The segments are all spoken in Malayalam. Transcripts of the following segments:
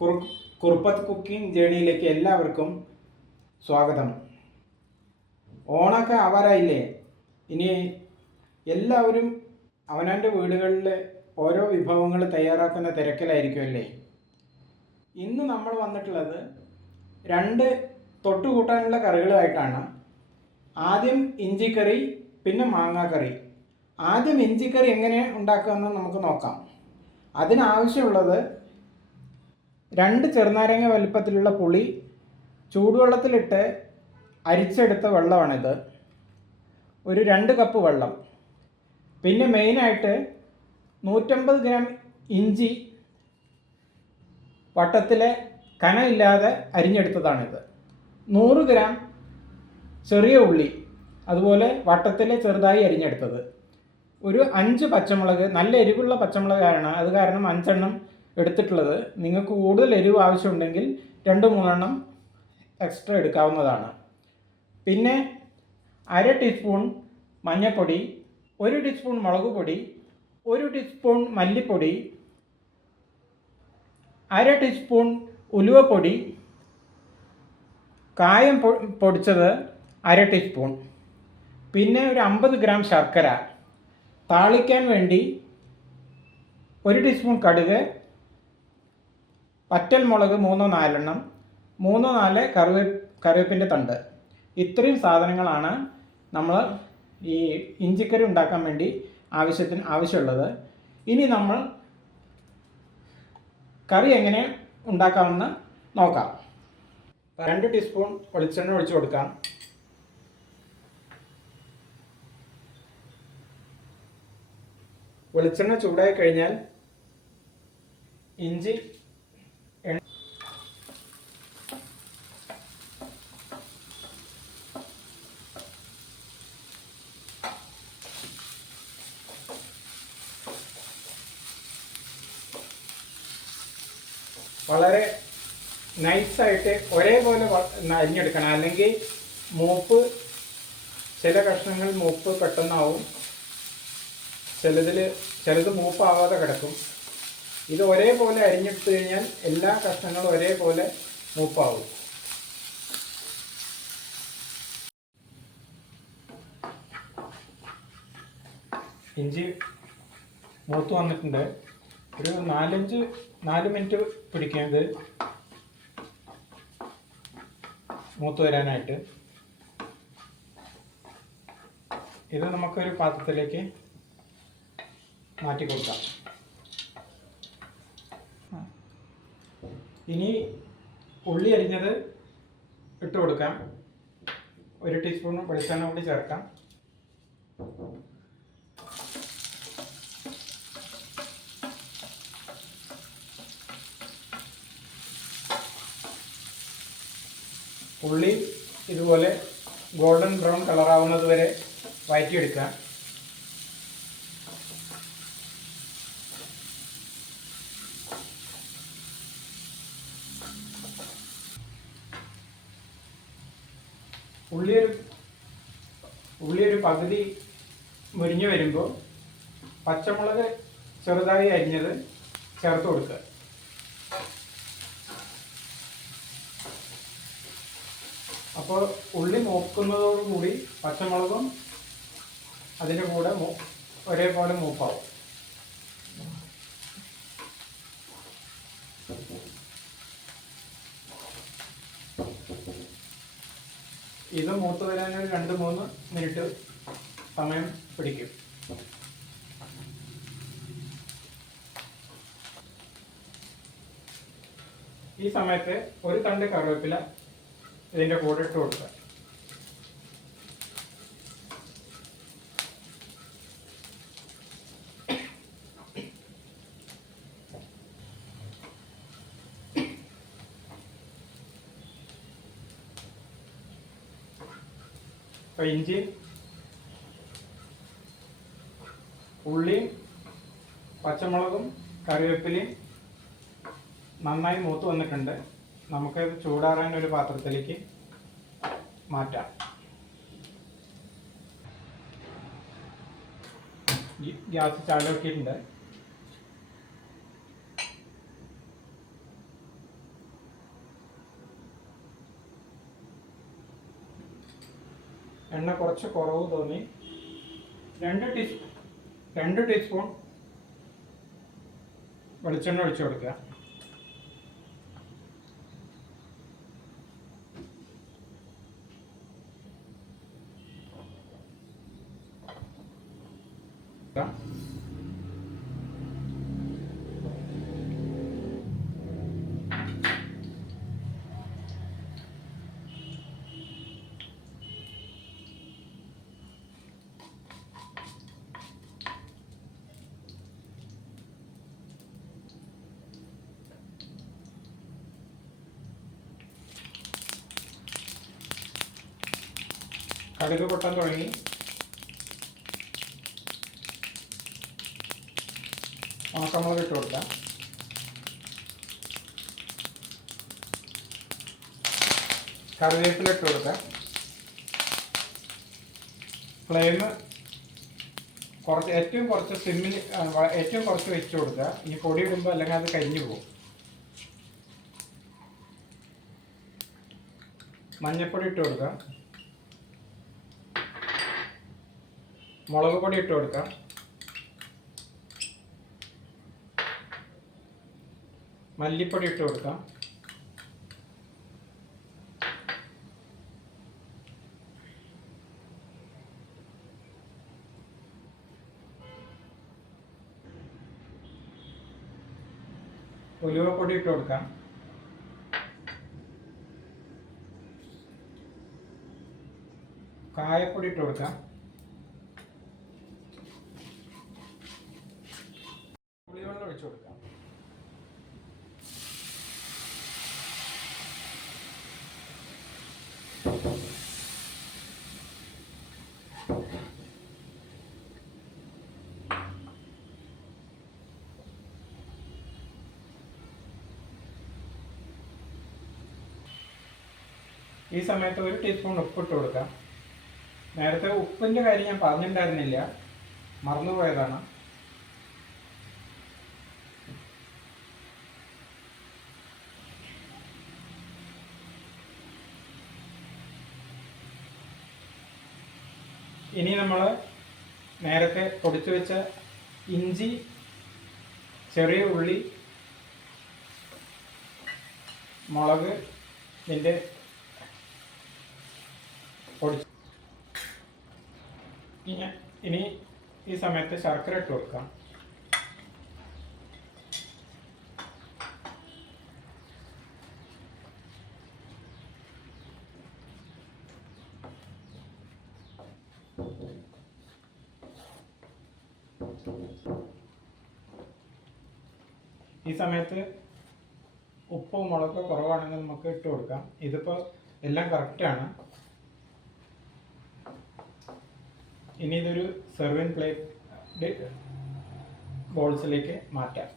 കുറുപ്പത്ത് കുക്കിംഗ് ജേണിയിലേക്ക് എല്ലാവർക്കും സ്വാഗതം. ഓണമൊക്കെ ആവാറായില്ലേ? ഇനി എല്ലാവരും അവനവൻ്റെ വീടുകളിൽ ഓരോ വിഭവങ്ങൾ തയ്യാറാക്കുന്ന തിരക്കിലായിരിക്കുമല്ലേ. ഇന്ന് നമ്മൾ വന്നിട്ടുള്ളത് രണ്ട് തൊട്ടുകൂട്ടാനുള്ള കറികളുമായിട്ടാണ്. ആദ്യം ഇഞ്ചിക്കറി, പിന്നെ മാങ്ങാക്കറി. ആദ്യം ഇഞ്ചിക്കറി എങ്ങനെ ഉണ്ടാക്കാമെന്ന് നമുക്ക് നോക്കാം. അതിനാവശ്യമുള്ളത് 2 ചെറുനാരങ്ങ വലിപ്പത്തിലുള്ള പുളി ചൂടുവെള്ളത്തിലിട്ട് അരിച്ചെടുത്ത വെള്ളമാണിത്. ഒരു 2 കപ്പ് വെള്ളം. പിന്നെ മെയിനായിട്ട് 150 ഗ്രാം ഇഞ്ചി വട്ടത്തിലെ കനമില്ലാതെ അരിഞ്ഞെടുത്തതാണിത്. 100 ഗ്രാം ചെറിയ ഉള്ളി അതുപോലെ വട്ടത്തിൽ ചെറുതായി അരിഞ്ഞെടുത്തത്. ഒരു 5 പച്ചമുളക്, നല്ല എരിവുള്ള പച്ചമുളകാണ്, അത് കാരണം 5 എണ്ണം എടുത്തിട്ടുള്ളത്. നിങ്ങൾക്ക് കൂടുതൽ എരിവ് ആവശ്യമുണ്ടെങ്കിൽ 2-3 എണ്ണം എക്സ്ട്രാ എടുക്കാവുന്നതാണ്. പിന്നെ 1/2 ടീസ്പൂൺ മഞ്ഞൾപ്പൊടി, 1 ടീസ്പൂൺ മുളക് പൊടി, 1 ടീസ്പൂൺ മല്ലിപ്പൊടി, 1/2 ടീസ്പൂൺ ഉലുവപ്പൊടി, കായം പൊടിച്ചത് 1/2 ടീസ്പൂൺ, പിന്നെ ഒരു 50 ഗ്രാം ശർക്കര, താളിക്കാൻ വേണ്ടി 1 ടീസ്പൂൺ കടുക്, വറ്റൽമുളക് 3-4 എണ്ണം, 3-4 കറിവേപ്പിൻ്റെ തണ്ട്. ഇത്രയും സാധനങ്ങളാണ് നമ്മൾ ഈ ഇഞ്ചിക്കറി ഉണ്ടാക്കാൻ വേണ്ടി ആവശ്യമുള്ളത്. ഇനി നമ്മൾ കറി എങ്ങനെ ഉണ്ടാക്കാമെന്ന് നോക്കാം. 2 ടീസ്പൂൺ വെളിച്ചെണ്ണ ഒഴിച്ചു കൊടുക്കാം. വെളിച്ചെണ്ണ ചൂടായി കഴിഞ്ഞാൽ ഇഞ്ചി വളരെ നൈസായിട്ട് ഒരേപോലെ അരിഞ്ഞെടുക്കണം, അല്ലെങ്കിൽ ചില കഷ്ണങ്ങൾ മൂപ്പ് പെട്ടെന്നാവും, ചിലത് മൂപ്പാവാതെ കിടക്കും. ഇത് ഒരേപോലെ അരിഞ്ഞെടുത്തു കഴിഞ്ഞാൽ എല്ലാ കഷ്ണങ്ങളും ഒരേപോലെ മൂപ്പാവും. ഇഞ്ചി മൂത്ത് വന്നിട്ടുണ്ട്. ഒരു 4 മിനിറ്റ് പിടിക്കും ഇത് മൂത്ത് വരാനായിട്ട്. ഇത് നമുക്കൊരു പാത്രത്തിലേക്ക് മാറ്റി കൊടുക്കാം. ഇനി ഉള്ളി അരിഞ്ഞത് ഇട്ട് കൊടുക്കാം. 1 ടീസ്പൂൺ വെളിച്ചെണ്ണ കൂടി ചേർക്കാം. ഉള്ളി ഇതുപോലെ ഗോൾഡൻ ബ്രൗൺ കളറാവുന്നത് വരെ വഴറ്റിയെടുക്കുക. ഉള്ളി ഒരു പകുതി മുരിഞ്ഞു വരുമ്പോൾ പച്ചമുളക് ചെറുതായി അരിഞ്ഞത് ചേർത്ത് കൊടുക്കുക. അപ്പോൾ ഉള്ളി മൂക്കുന്നതോടുകൂടി പച്ചമുളകും അതിൻ്റെ കൂടെ ഒരേപോലെ മൂപ്പാവും. ഇത് മൂത്ത് വരാൻ ഒരു 2-3 മിനിറ്റ് സമയം പിടിക്കും. ഈ സമയത്ത് ഒരു തണ്ട് കറിവേപ്പില ഇതിൻ്റെ കൂടെ ഇട്ട് കൊടുക്കുക. ഇഞ്ചി, ഉള്ളിയും പച്ചമുളകും കറിവേപ്പിലയും നന്നായി മൂത്ത് വന്നിട്ടുണ്ട്. നമുക്കത് ചൂടാറാൻ ഒരു പാത്രത്തിലേക്ക് മാറ്റാം. ഗ്യാസ് ചാലമാക്കിയിട്ടുണ്ട്. എണ്ണ കുറച്ച് കുറവ് തോന്നി. 2 ടീസ്പൂൺ വെളിച്ചെണ്ണ ഒഴിച്ചു കൊടുക്കുക. കടുക് പൊട്ടാൻ തുടങ്ങി. ഉണക്കമുളക് ഇട്ട് കൊടുക്കാം. കറിവേപ്പില ഇട്ട് കൊടുക്കാം. ഫ്ലെയിം ഏറ്റവും കുറച്ച് സിമ്മിൽ ഏറ്റവും കുറച്ച് വെച്ച് കൊടുക്കുക. ഇനി പൊടി ഇടുമ്പോൾ അല്ലെങ്കിൽ അത് കരിഞ്ഞു പോകും. മഞ്ഞൾപ്പൊടി ഇട്ട് കൊടുക്കാം. മുളക് പൊടി ഇട്ട് കൊടുക്കാം. മല്ലിപ്പൊടി ഇട്ട് കൊടുക്കാം. ഉലുവപ്പൊടി ഇട്ട് കൊടുക്കാം. കായപ്പൊടി ഇട്ട് കൊടുക്കാം. പുളിവെള്ളം ഒഴിച്ചു കൊടുക്കാം. ഈ സമയത്ത് 1 ടീസ്പൂൺ ഉപ്പിട്ട് കൊടുക്കാം. നേരത്തെ ഉപ്പിൻ്റെ കാര്യം ഞാൻ പറഞ്ഞിട്ടുണ്ടായിരുന്നില്ല, മറന്നുപോയതാണ്. ഇനി നമ്മൾ നേരത്തെ പൊടിച്ചു വെച്ച ഇഞ്ചി, ചെറിയ ഉള്ളി, മുളക് ഇതിൻ്റെ പൊടിച്ചു. ഇനി ഈ സമയത്ത് ശർക്കര ഇട്ട് കൊടുക്കാം. ഈ സമയത്ത് ഉപ്പോ മുളകോ കുറവാണെങ്കിൽ നമുക്ക് ഇട്ട് കൊടുക്കാം. ഇതിപ്പോൾ എല്ലാം കറക്റ്റാണ്. ഇനി ഇതൊരു സെർവിങ് പ്ലേറ്റ് ബോൾസിലേക്ക് മാറ്റാം.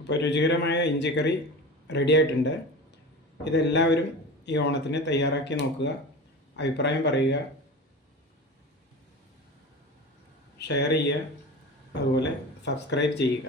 അപ്പോൾ രുചികരമായ ഇഞ്ചിക്കറി റെഡി ആയിട്ടുണ്ട്. ഇതെല്ലാവരും ഈ ഓണത്തിന് തയ്യാറാക്കി നോക്കുക. അഭിപ്രായം പറയുക, ഷെയർ ചെയ്യുക, അതുപോലെ സബ്സ്ക്രൈബ് ചെയ്യുക.